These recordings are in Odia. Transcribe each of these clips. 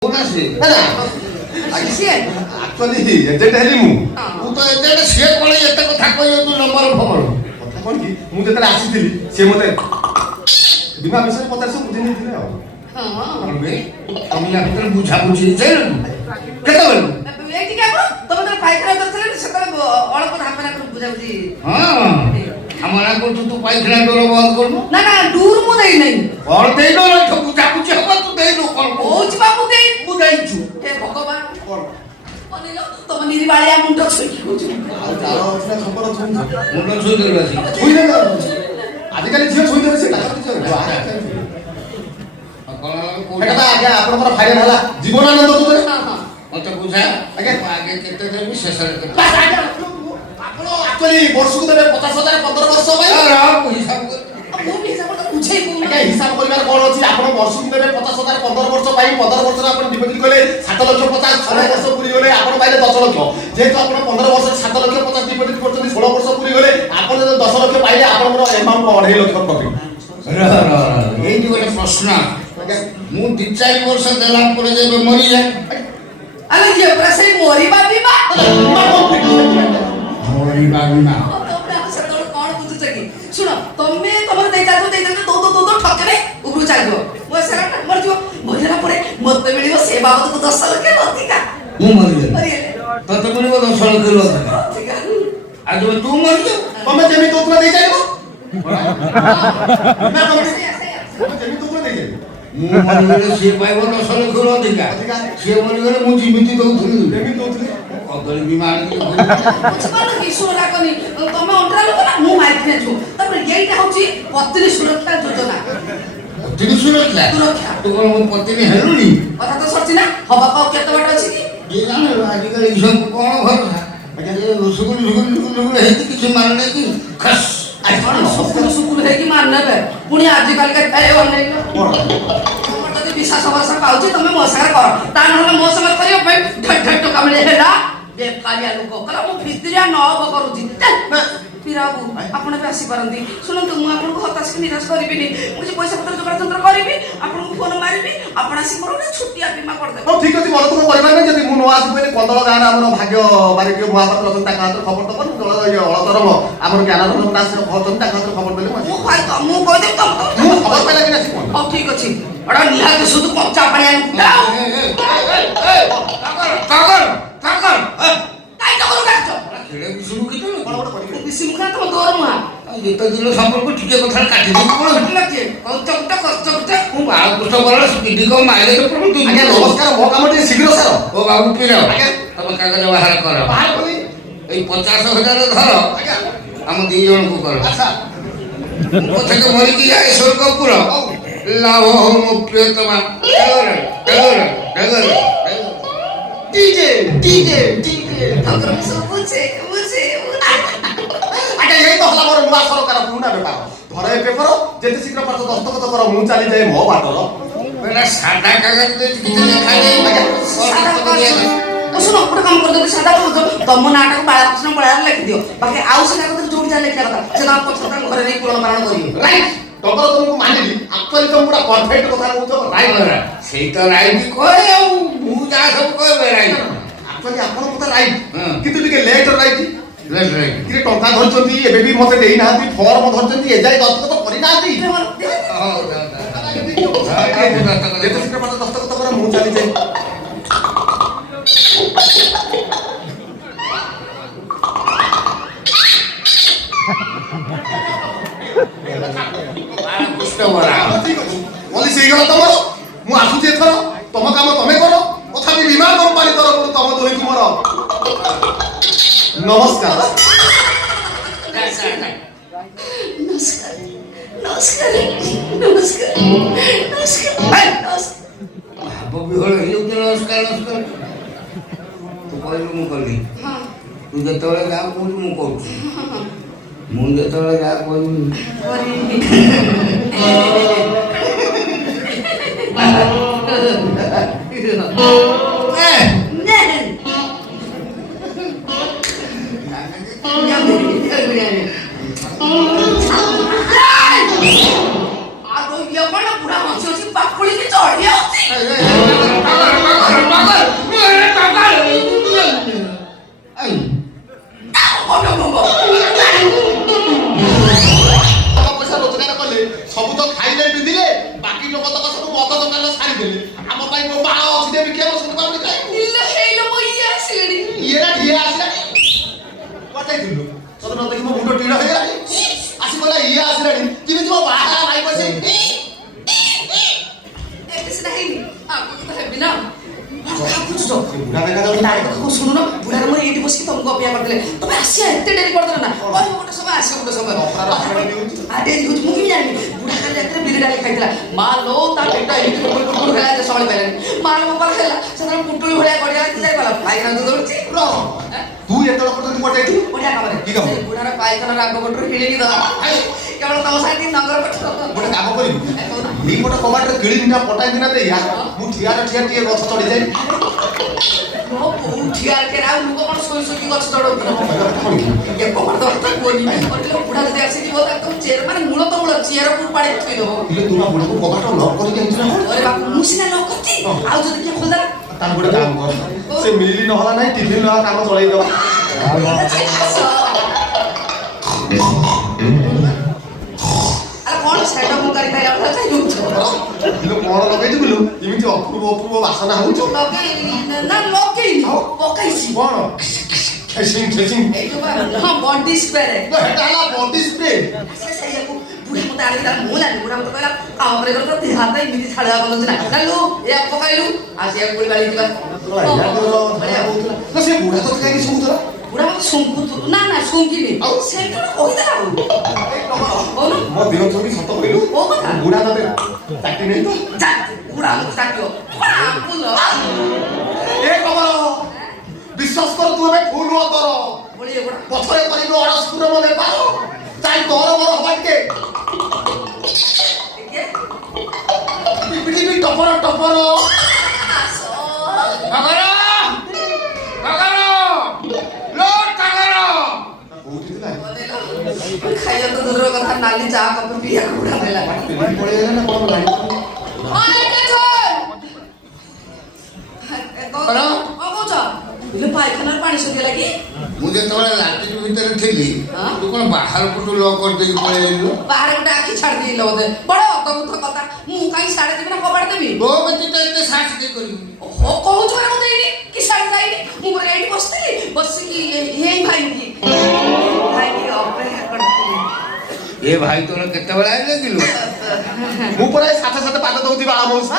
ଆକ୍ଚୁଆଲି ଏଜେଣ୍ଟ ହେଲି ମୁଁ ତ ଏଜେଣ୍ଟ ସିଏ କଣ ଏତେ କଥା କହିବ ନମ୍ବର ଫମ୍ବର କଥା କଣ କି ମୁଁ ଯେତେବେଳେ ଆସିଥିଲି ସିଏ ମତେ ବୀମା ବିଷୟରେ ପଚାରି ସବୁ ବୁଝି ନେଇଥିଲେ ଆଉ ତମେ ଭିତରେ ବୁଝାବୁଝି କେତେବେଳେ ଆମର କରୁଛୁ ତୁ ପାଇଖାନା ଡୋର ବନ୍ଦ କରୁନୁ ନା ନା ଡୁର ମୁଁ ଦେଇ ନାହିଁ କଣ ଦେଇ ଡୋର ବୁଝାବୁଝି ହବ ତୁ ଦେଇନୁ କଣ କହୁଛି ବାବୁ ଦେଇ ମୁଁ ଦେଇଛୁ ହେ ଭଗବାନ କଣ ତମ ନିରିବାଳିଆ ମୁଣ୍ଡ ଛୁଇଁକି କହୁଛୁ ଆଉ ତାର ଅଛି ନା ଖବର ଛୁଇଁଛ ମୁଣ୍ଡ ଛୁଇଁଦେଲୁ ଆଜି ଛୁଇଁଦେଲୁ ଆଜିକାଲି ଝିଅ ଛୁଇଁଦେବେ ସେ ଡାକ୍ତର ଝିଅ ଆଜ୍ଞା ଆପଣଙ୍କର ଫାଇନାଲ ହେଲା ଜୀବନାନନ୍ଦ ଦଉଥିଲେ ମତେ ବୁଝା ଆଜ୍ଞା ଆଗେ କେତେ ଦେବି ଶେଷରେ କେତେ ଆପଣ ଆକ୍ଚୁଆଲି ବର୍ଷକୁ ଦେବେ 50,000 15 ବର୍ଷ ପାଇଁ ହିସାବ କରିବାର କଣ ଅଛି ଆପଣ ବର୍ଷକୁ ଦେବେ 50,000 15 ବର୍ଷ ପାଇଁ 15 ବର୍ଷରେ ଆପଣ ଡିପୋଜିଟ୍ କଲେ 7,50,000 6 ବର୍ଷ ପୁରୀ ଗଲେ ଆପଣ ପାଇଲେ 10 ଲକ୍ଷ ଯେହେତୁ ଆପଣ 15 ବର୍ଷରେ 7,50,000 ଡିପୋଜିଟ୍ କରୁଛନ୍ତି 16 ବର୍ଷ ପୁରୀ ଗଲେ ଆପଣ ଯଦି 10 ଲକ୍ଷ ପାଇଲେ ଆପଣଙ୍କର ଏମାଉଣ୍ଟ 2.5 ଲକ୍ଷ ପ୍ରଫିଟ୍ ଏଇଠି ଗୋଟେ ପ୍ରଶ୍ନ ମୁଁ 2-4 ବର୍ଷ ଦେଲା ପରେ ଯେବେ ମରିଯାଏ ଆରେ ଇଏ ପୁରା ସେଇ ମରିବା ବିବା ମରିବା ବିନା ସେତେବେଳେ କଣ ବୁଝୁଛ କି ଶୁଣ ତମେ ତମର ଦେଇତା ଦୋ ଠକରେ ଉପରୁ ଚାଲିବ ମୋ ସେରା ମରିଯିବ ମରିଲା ପରେ ମତେ ମିଳିବ ସେ ବାବଦକୁ 10 ଲକ୍ଷ ଅଧିକା ମୁଁ ମରିଗଲି ତତେ ମିଳିବ 10 ଲକ୍ଷ ଅଧିକା ଆଜି ତୁ ମରିଯିବ ତମେ ଯେମିତି ଦଉଥିଲା ଦେଇ ଚାଲିବ ନା ତମେ ଯେମିତି ଦଉଥିଲା ଦେଇ ଚାଲିବ ମୁଁ ମରିଗଲେ ସିଏ ପାଇବ 10 ଲକ୍ଷ ଅଧିକା ସିଏ ମରିଗଲେ ମୁଁ ଯେମିତି ଦଉଥିଲି ଯେମିତି ଦଉଥିଲି କଦଳୀ ବୀମା ବୁଝିପାରିଲ କି ଶୁଣା କନି ତମେ ଅଣ୍ଟରା ଲୋକ ନା ମୁଁ ମାଇକିନା ଛୁ ତାପରେ ଏଇଟା ହଉଛି ପତ୍ନୀ ସୁରକ୍ଷା ଯୋଜନା ପତ୍ନୀ ସୁରକ୍ଷା ତୁ କଣ ମୋ ପତ୍ନୀ ହେଲୁଣି କଥା ତ ସରିଛି ନା ହବାକୁ ଆଉ କେତେ ବାଟ ଅଛି କି ଇଏ ଜାଣେ ଆଜିକାଲି ସବୁ କଣ ଭରସା ଆଜ୍ଞା ସୁଗୁଲ ହେଇକି କିଛି ମାନେ ନାହିଁ କି ଖସ୍ ସୁକୁଲ ହେଇକି ମାରି ନେବେ ପୁଣି ଆଜିକାଲି ଯଦି ବିଶ୍ୱାସ ଭରସା ପାଉଛି ତମେ ମୋ ସାଙ୍ଗରେ କର ତା ନହେଲେ ମୋ ସାଙ୍ଗରେ କରିବା ପାଇଁ ଢେର ଟଙ୍କା ମିଳେ ହେଲା ବେକାରିଆ ଲୋକ କହିଲା ମୁଁ ଭିତରିଆ ନବ କରୁଛି ବାବୁ ଆପଣ ବି ଆସିପାରନ୍ତି ଶୁଣନ୍ତୁ ମୁଁ ଆପଣଙ୍କୁ ହତାଶ ନିରାଶ କରିବିନି ମୁଁ କିଛି ପଇସା ପତ୍ର ଯୋଗାଡ଼ ଯନ୍ତ୍ର କରିବି ଆପଣଙ୍କୁ ଫୋନ ମାରିବି ଆପଣ ଆସି ମୋର ଗୋଟେ ଛୁଟିଆ ବୀମା କରିଦେବେ ହଉ ଠିକ ଅଛି ଭଲ ତୁମ କରିବାର ନାହିଁ ଯଦି ମୁଁ ନ ଆସି ପାଇଲେ କନ୍ଦଳ ଗାଁରେ ଆମର ଭାଗ୍ୟ ବାରିକ ମହାପାତ୍ର ଅଛନ୍ତି ତାଙ୍କ ହାତରେ ଖବର ଦେବ ଅଳତରଙ୍ଗ ଆମର ଜ୍ଞାନରଞ୍ଜନ ଦାସ ଅଛନ୍ତି ତାଙ୍କ ହାତରେ ଖବର ଦେଲେ ମୁଁ କହିଦେବି ମୁଁ ଖବର ପାଇଲା କିନା ଆସି ହଉ ଠିକ ଅଛି ଏଟା ନିହାତି ଶୁଦ୍ଧ କଞ୍ଚା ପାଣି ଯେତେ ଦିନ ସମ୍ପର୍କ ଟିକେ କଥା କାଟି ନମସ୍କାର ମୋ କାମ ଟିକେ ଶୀଘ୍ର ସାର ଓ ବାବୁ ପିର ତମେ କାଗଜ ବାହାର କର ଏଇ 50,000 ଧର ଆମ 2 ଜଣଙ୍କୁ କର ପଛକେ ମରିକି ଯାଏ ସ୍ୱର୍ଗପୁର ଲାଭ ହଉ ମୋ ପ୍ରିୟତମା DJ यही तो हला मोर नुआ सरकार पुना बेपार धर ए पेपर जेते शीघ्र पास दस्तखत कर मु चली जाए मो बाटर बेटा सादा कागज दे किते लिखा नहीं तो सुनो गोटे काम कर दो सादा कागज तम नाटक बाळकृष्ण बळार लिखि दियो बाकी आउ से कागज जोडी जा लिखा कथा से ना पछता घरे नहीं पूर्ण कारण करियो राइट तबर तुमको मानिली एक्चुअली तुम पूरा परफेक्ट कथा कहतो राइट सेही तो राइट कहे आ मु जा सब कहे राइट एक्चुअली आपण कथा राइट किंतु टिके लेट राइट कि टंका धरछंती एबे भी मते देई नाहंती फॉर्म धरछंती एजाय दस्तखत करि नाहंती जेते शीघ्र पास दस्तखत कर मु चली जाए कृष्ण बरा ठीक अछि ओली सेही गला तमरो मु आसुची एथरो तम काम तमे करो तथापि बीमा कंपनी तरफ तम दोही तुमरो नमस्कार नमस्कार तू कहलु मु कहली तू जेतबेले जा कहलु मु कहू मु जेतबेले जा कहलु बुढ़ा हंसी पाकुड़ी की चढ़िया ବାଳ ଅଛି ଯେ ବିକିବ ସବୁ ପାଉନି କାଇଁ ଇଲୋ ହେଇଲୋ ମୁଁ ଇଏ ଆସିଲିଣି ଇଏରା ଠିଆ ଆସିଲାଣି କଟାଇଥିଲୁ ତତେ ନ ଦେଖି ମୋ ମୁଣ୍ଡ ଟିଣ ହେଇଗଲାଣି ଆସି କହିଲା ଇଏ ଆସିଲାଣି କେମିତି ମୋ ବାହାଘର ଭାଇ ବସେ ଏବେ ସିନା ହେଇନି ଆଗକୁ ତ ହେବି ନା ବୁଝୁଛ ବୁଢା ଦେଖା ଯାଉଛି ନାଇଁ କଥା ଶୁଣୁନ ବୁଢାର ମୋର ଏଇଠି ବସିକି ତମକୁ ଅପେକ୍ଷା କରିଦେଲେ ତମେ ଆସିବା ଏତେ ଡେରି କରିଦେଲ ନା କହିବ ଗୋଟେ ସମୟ ଆସିବ ଗୋଟେ ସମୟ ଡେରି ହଉଛି ମୁଁ କେମିତି ଜାଣିବି ବୁଢା କାଲି ରାତିରେ ବିରି ଡାଲି ଖାଇଥିଲା ମା ଲୋ ତା ପେଟ ଏମିତି କୁକୁର ହେଲା ଯେ ସଳି ପାଇଲାନି ମା ଲୋ ବାପା ହେଲା ସେତେବେଳେ ପୁଟୁଳି ଭଳିଆ ଗଡ଼ିଆ ଯାଇପାରିଲା ପାଇଖାନା ତ ଦୌଡୁଛି ତୁ ଏତେବେଳେ ପର୍ଯ୍ୟନ୍ତ କଟାଇଥିଲୁ ବଢିଆ କାମରେ କି କାମ? ବୁଢାର ପାଇଖାନା ରାଗ ପଟରୁ କିଣିକି ଦବା କେବଳ ତମ ସାଥି ନଗର ପଟ ଗୋଟେ କାମ କରିବୁ ଏଇ ଗୋଟେ କବାଟରେ କିଳିବି ନା ପଟାଇବି ନା ଦେଇ ମୁଁ ଠିଆ ଟିକେ ଗଛ ଚଢିଯାଇ ଠିଆ ଆଉ ଲୋକ କଣ ଶୋଇ ଶୋଇକି ଗଛ ଚଢଉଥିଲା କବାଟ ଦରକାର କୁହନି ବୁଢା ଯଦି ଆସିଯିବ ତାକୁ ଚେୟାର ମାନେ ମୂଳ ତ ମୂଳ ଚେୟାରକୁ ପାଣି ଥୋଇଦବ ତୁ ନା ବୁଢାକୁ କବାଟ ଲକ୍ କରିକି ଆଣିଛୁ ନା ଅରେ ବାପୁ ମୁଁ ସିନା ନ କରିଛି ଆଉ ଯଦି କିଏ ଖୋଲିଦେଲା ତାହେଲେ ଗୋଟେ କାମ କର ସେ ମିଲି ନହେଲା ନାହିଁ ଟିଭି ନହେଲା କାମ ଚଳେଇଦବା କଣ ସେଟା ମୁଁ କରି ଖାଇଲା କଥା ଚାହିଁଛୁ କଣ ଲଗେଇଥିଲୁ ଏମିତି ଅପୂର୍ବ ବାସନା ହଉଛୁ ଲଗେଇନି ନା ଲଗେଇନି ପକାଇଛି କଣ ଖେସିଂ ଏଇ ଯୋଉ ହଁ ବଡି ସ୍ପ୍ରେ ହେଟା ହେଲା ବଡି ସ୍ପ୍ରେ ସେଇଆକୁ ବୁଢା ମତେ ଆଣିକି ତାର ମୁଁ ଲାଗି ବୁଢା ମତେ କହିଲା କାମରେ ଗଲେ ତୋ ହାତ ଏମିତି ଛାଡ଼ିବା ବଲୁଛି ନା ଚାଲୁ ଏୟା ପକାଇଲୁ ଆଉ ସେଇଆକୁ ଗୋଳି ବାଳି ଯିବା ସେ ବୁଢା ତ କାହିଁକି ଶୁଣୁଥିଲା ବୁଢା ମତେ ଶୁଙ୍କୁଥିଲୁ ନା ନା ଶୁଙ୍କିନି ଆଉ ସେମିତି ଗୋଟେ କହିଦେଲା ମୋ ଦେହ ଛୁଟି ସତ କହିଲୁ କୋଉ କଥା ବୁଢା ତତେ ଚାଟି ନେଇ ତ ବୁଢା ମତେ ଚାଟିବ ଏ କମର ବିଶ୍ୱାସ କର ତୁ ଏବେ ଫୁଲ ତୋର ପଛରେ କରିବୁ ଅଣସ୍ଫୁର ମୋ ବେପାର ଚାଇ ତୋର ମୋର ହବା ଟିକେ ପିପିଟି ଟପର ଟପର ଖାଇବା ତ ଦୂରର କଥା ନାଲି ଚା କପେ ପିଇବାକୁ ବୁଢା ଦେଲା ପଳେଇଗଲା ନା କଣ ଲାଇନ୍ ପାଇଖାନାର ପାଣି ଶୁଖିଲା କି ମୁଁ ଯେତେବେଳେ ଲାଟ୍ରିନ୍ ଭିତରେ ଥିଲି ତୁ କଣ ବାହାର ପଟୁ ଲକ୍ କରିଦେଇକି ପଳେଇଲୁ ବାହାରେ ଗୋଟେ ଆଖି ଛାଡି ଦେଇଲ ବୋଧେ ବଡ ଅଦ୍ଭୁତ କଥା ମୁଁ କାହିଁ ସାଡେ ଦେବି ନା କବାଟ ଦେବି ତୋ ବ୍ୟତୀତ ଏତେ ସାହସ ଦେଇ କରିବୁ କହୁଛୁ ମାନେ ମତେ ଏଇଠି କି ସାଡେ ଯାଇନି ମୁଁ ପୁରା ଏଇଠି ବସିଥିଲି ବସିକି ହେଇ ଭାଇକି ଅପେକ୍ଷା କରିଥିଲି ଏ ଭାଇ ତୋର କେତେବେଳେ ଆଇଲେ କିଲୋ ମୁଁ ପରା ସାଥେ ସାଥେ ପାଦ ଦଉଛି ବାଳ ମଉସା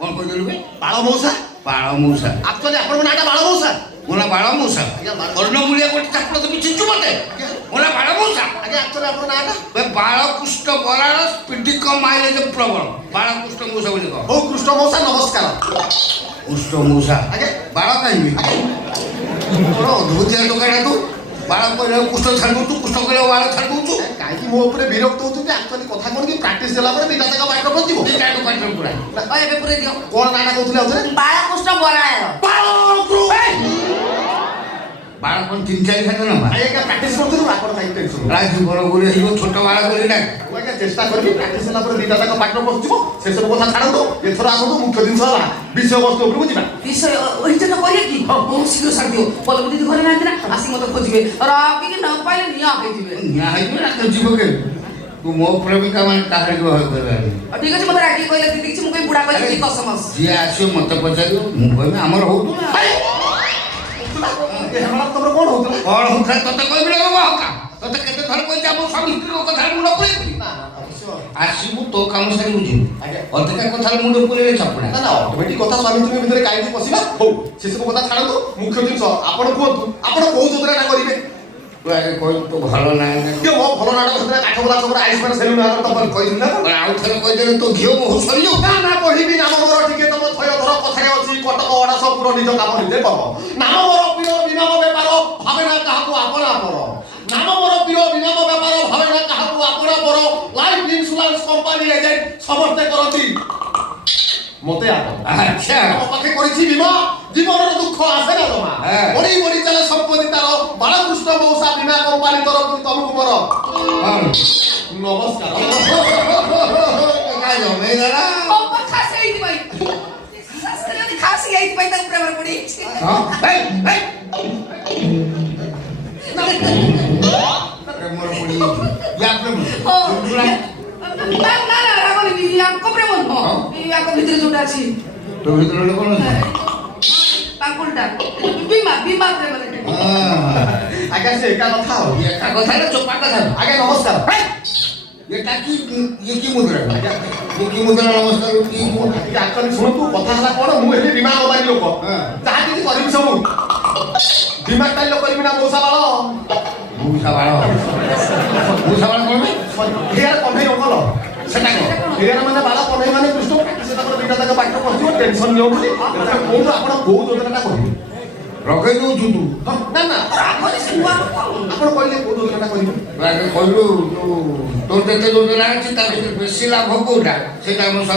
କଣ କହିଦେଲୁ ଭାଇ ବାଳ ମଉସା ବାଳ ମୂଷା ଆକ୍ଚୁଆଲି ଆପଣଙ୍କ ନାଁଟା ବାଳ ମଉସା ମୋ ନା ବାଳ ମୂଷା କର୍ଣ୍ଣମୂଳିଆ ଗୋଟେ ଚାପଡ଼ ତ ଚିଞ୍ଚୁ ମତେ ମୋ ନା ବାଳ ମୂଷା ଆଜ୍ଞା ଆକ୍ଚୁଆଲି ଆପଣଙ୍କ ନାଁଟା ବାଳକୃଷ୍ଣ ବରାଳ ସ୍ପିଡି କମ୍ ମାଇଲେଜ ପ୍ରବଳ ବାଳକୃଷ୍ଣ ମୂଷା ବୋଲି କହ ହଉ କୃଷ୍ଣ ମଉସା ନମସ୍କାର କୃଷ୍ଣ ମୂଷା ଆଜ୍ଞା ବାଳ କାହିଁକି ତୋର ଅଦ୍ଭୁତିଆ ଦୋକାନ ତୁ ବାଳ କହିଲେ କୃଷ୍ଣ ଛାଡ଼ି ଦଉଛୁ କୃଷ୍ଣ କହିଲେ ବାଳ ଛାଡ଼ି ଦଉଛୁ କାହିଁକି ମୋ ଉପରେ ବିରକ୍ତ ହଉଛନ୍ତି ଆକ୍ଚୁଆଲି କଥା କଣ କି ପ୍ରାକ୍ଟିସ ଦେଲା ପରେ ଦିଟା ଯାକ ବାଇକ ପହଞ୍ଚିବ ଦିଟା ଦୋକାନ ପୁରା ଏବେ ପୁରେଇ ଦିଅ କଣ ନାଁଟା କହୁଥିଲେ ଆଉ ଥରେ ବାଳକୃଷ୍ଣ ବରାଳ ବାଳ କଣ 3-4 ଖାତ ନବା ଆଜ୍ଞା ପ୍ରାକ୍ଟିସ କରୁଥିଲୁ ଆପଣ କାହିଁକି ଟେନସନ ରାଜୁ ବର ଗୁରି ହେଇଯିବ ଛୋଟ ବାଳ କରି ଡାକ ମୁଁ ଆଜ୍ଞା ଚେଷ୍ଟା କରିବି ପ୍ରାକ୍ଟିସ ହେଲା ପରେ ଦିଟା ଯାକ ବାଇକ ପହଞ୍ଚିବ ସେସବୁ କଥା ଛାଡ଼ନ୍ତୁ ଏଥର ଆସନ୍ତୁ ମୁଖ୍ୟ ଜିନିଷ ହେଲା ବିଷୟବସ୍ତୁ ଉପରକୁ ଯିବା ବିଷୟ ଓଇଟା କରିବା କି ବହୁତ ଶୀଘ୍ର ଛାଡ଼ି ଦିଅ ବଲ ଦିଦି ଘରେ ନାହାନ୍ତି ନା ଆସି ମତେ ଖୋଜିବେ ରାଗିକି ନ ପାଇଲେ ନିଆଁ ହେଇଯିବେ ନିଆଁ ହେଇଯିବ ରାତ ଯିବ କେ ତୁ ମୋ ପ୍ରେମିକା ମାନେ କାହାରି ଭୟ କରିବାନି ଠିକ ଅଛି ମତେ ରାଗିକି କହିଲେ ଦିଦି କିଛି ମୁଁ କହି ବୁଢା କହିଲି କି କସମସ ଯିଏ ଆସିବ ମତେ ପଚାରିବ ମୁଁ କହିବି ଆମର ହଉtu ନା ତମର କଣ ହଉଥିଲା କଣ ହଉଥିଲା ତତେ କହିବି ରେ ବାବା ତତେ କେତେ ଥର କହିଛି ଆମ ସ୍ୱାମୀ ସ୍ତ୍ରୀଙ୍କ କଥା ମୁଣ୍ଡ ପୁରେଇବି ଆସିବୁ ତୋ କାମ ସାରିବୁ ଯିବୁ ଅଧିକା କଥା ମୁଣ୍ଡ ପୁରେଇଲେ ଚାପୁଡା ନା ନା ଅଟୋମେଟିକ କଥା ସ୍ୱାମୀ ସ୍ତ୍ରୀ ଭିତରେ କାହିଁକି ପଶିବା ହଉ ସେସବୁ କଥା ଛାଡ଼ନ୍ତୁ ମୁଖ୍ୟ ଜିନିଷ ଆପଣ କୁହନ୍ତୁ ଆପଣ କୋଉ ଯୋଜନାଟା କରିବେ ତୁ ଆଗେ କହିବୁ ତୋ ଭଲ ନାହିଁ ମୋ ଭଲ ନାଟକ ସେଥିରେ କାଠ ବୋଲା ସବୁ ଆୟୁଷ୍ମାନ ସେଲୁନ ତମର କହିଥିଲି ନା ଆଉ ଥରେ କହିଦେଲେ ତୋ ଘିଅ ମୋହ ସରିଯିବ ନା ନା କହିବି ନାମ ମୋର ଟିକେ ତମ ଥୟ ଧର କଥାରେ ଅଛି କଟକ ଅଡ଼ାସପୁର ନିଜ କାମ ନିଜେ କର ନାମ ମୋର ପ୍ରିୟ ବିନାମ ବେପାର ଭାବେ ନା କାହାକୁ ଆପଣା ପର ନାମ ମୋର ପ୍ରିୟ ବିନାମ ବେପାର ଭାବେ ନା କାହାକୁ ଆପଣା ପର ଲାଇଫ ଇନ୍ସୁରାନ୍ସ କମ୍ପାନୀ ଏଜେଣ୍ଟ ସମସ୍ତେ କରନ୍ତି মতে আচ্ছা পাখে করেছি বিমা জীবনের দুঃখ আসে না জমা বড়ি বড়ি চালে সম্পত্তি তার বালকৃষ্ণ মৌসা বিমা কোম্পানি তরফ তমকু মর নমস্কার কাজ হবে দাদা বাবা খাসি আইতি ভাই শাস্ত্রী খাসি আইতি ভাই তা প্রেমর পড়িছি হ্যাঁ এই প্রেমর পড়ি ইয়া প্রেম না না না রাগনি বিয়া কো প্রেম ଆଗ ଭିତରେ ଯୋଉଟା ଅଛି ତୋ ଭିତରେ ଗୋଟେ କଣ ଅଛି? ପାଙ୍କୁଲଟା ବିମା ବିମା ପ୍ରେମ ଲେଖେ ଆଜ୍ଞା ସେ ଏକା କଥା ଆଉ ଏକା କଥା ନା ଚୋପା କଥା? ଆଜ୍ଞା ନମସ୍କାର ଏଟା କି ଇଏ କି ମୁଦ୍ରା? ଇଏ କି ମୁଦ୍ରା ନମସ୍କାର କି ଆକ୍ଚୁଆଲି ଶୁଣନ୍ତୁ କଥା ହେଲା କଣ ମୁଁ ହେଲି ବୀମା କମ୍ପାନୀ ଲୋକ ଯାହା କିଛି କରିବି ସବୁ ବୀମା ଟାଇଲ କରିବି ନା ମଉସା ବାଳ ମୂଷା ବାଳ କଣ ହେୟାର କଣ୍ଢେଇ ଅଙ୍କଲ ସେଟା କଣ? ହେୟାର ମାନେ ବାଳ କଣ୍ଢେଇ ମାନେ କୃଷ୍ଣ ସେ ତାଙ୍କର ଦିଟା ତାଙ୍କ ପାଖରେ ପହଞ୍ଚିବ ଟେନସନ ନିଅ ବୋଲି କୋଉଠୁ ଆପଣ କୋଉ ଯୋଜନାଟା କରିବେ ରଖେଇ ଦଉଛୁ ତୁ ନା ନା ଆମର ସେ ନୂଆ ଲୋକ ଆପଣ କହିଲେ କୋଉ ଯୋଜନାଟା କରିବେ କହିଲୁ ତୋର ଯେତେ ଯୋଜନା ଅଛି ତା ଭିତରେ ବେଶୀ ଲାଭ କୋଉଟା ସେଇଟା ଆମ ସ୍ୱାମୀ